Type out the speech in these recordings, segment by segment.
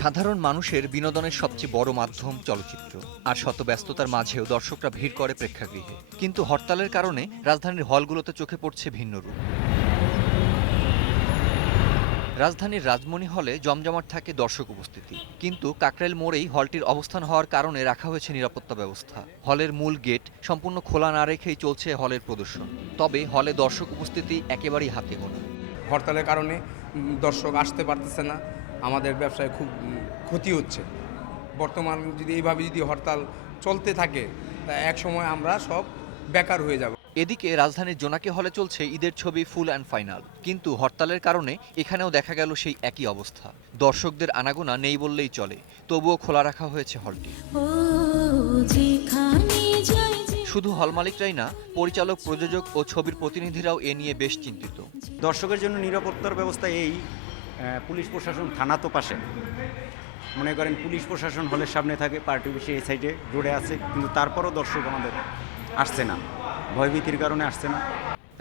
সাধারণ মানুষের বিনোদনের সবচেয়ে বড় মাধ্যম চলচ্চিত্র। আর শত ব্যস্ততার মাঝেও দর্শকরা ভিড় করে প্রেক্ষাগৃহে। কিন্তু হরতালের কারণে রাজধানীর হলগুলোতে চোখে পড়ছে ভিন্ন রূপ। রাজধানীর রাজমণি হলে জমজমাট থাকে দর্শক উপস্থিতি। কিন্তু কাকরাইল মোড়েই হলটির অবস্থান হওয়ার কারণে রাখা হয়েছে নিরাপত্তা ব্যবস্থা। হলের মূল গেট সম্পূর্ণ খোলা না রেখেই চলছে হলের প্রদর্শন। তবে হলে দর্শক উপস্থিতি একেবারেই হাতে গোনা। হরতালের কারণে দর্শক আসতে পারতেছে না। আমাদের ব্যবসায় খুব ক্ষতি হচ্ছে। বর্তমান যদি এইভাবে যদি হরতাল চলতে থাকে তা এক সময় আমরা সব বেকার হয়ে যাব। এদিকে রাজধানীর জোনাকি হলে চলছে ঈদের ছবি ফুল অ্যান্ড ফাইনাল। কিন্তু হরতালের কারণে এখানেও দেখা গেল সেই একই অবস্থা। দর্শকদের আনাগোনা নেই বললেই চলে তবুও খোলা রাখা হয়েছে হলটি। শুধু হল মালিকরাই না পরিচালক প্রযোজক ও ছবির প্রতিনিধিরাও এ নিয়ে বেশ চিন্তিত। দর্শকের জন্য নিরাপত্তার ব্যবস্থা এই পুলিশ প্রশাসন থানা তো পাশে। মনে করেন পুলিশ প্রশাসন হলের সামনে থাকে পার্টি বেশি এই সাইডে জুড়ে আছে কিন্তু তারপরও দর্শক আমাদের আসছে না। ভয়ভীতির কারণে আসছে না।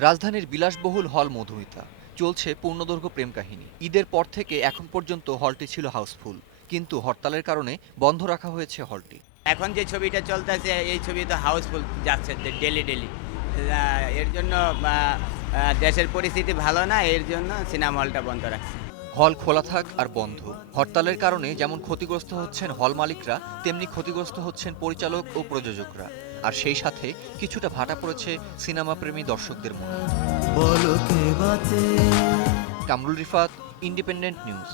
রাজধানীর বিলাসবহুল হল মধুমিতা। চলছে পূর্ণদৈর্ঘ্য প্রেম কাহিনী। ঈদের পর থেকে এখন পর্যন্ত হলটি ছিল হাউসফুল কিন্তু হরতালের কারণে বন্ধ রাখা হয়েছে হলটি। এখন যে ছবিটা চলতেছে এই ছবি তো হাউসফুল যাচ্ছে ডেলি ডেলি এর জন্য দেশের পরিস্থিতি ভালো না এর জন্য সিনেমা হলটা বন্ধ রাখছে। হল খোলা থাক আর বন্ধ। হরতালের কারণে যেমন ক্ষতিগ্রস্ত হচ্ছেন হল মালিকরা তেমনি ক্ষতিগ্রস্ত হচ্ছেন পরিচালক ও প্রযোজকরা। আর সেই সাথে কিছুটা ভাটা পড়েছে সিনেমা প্রেমী দর্শকদের মনে। Kamrul Rifat Independent News.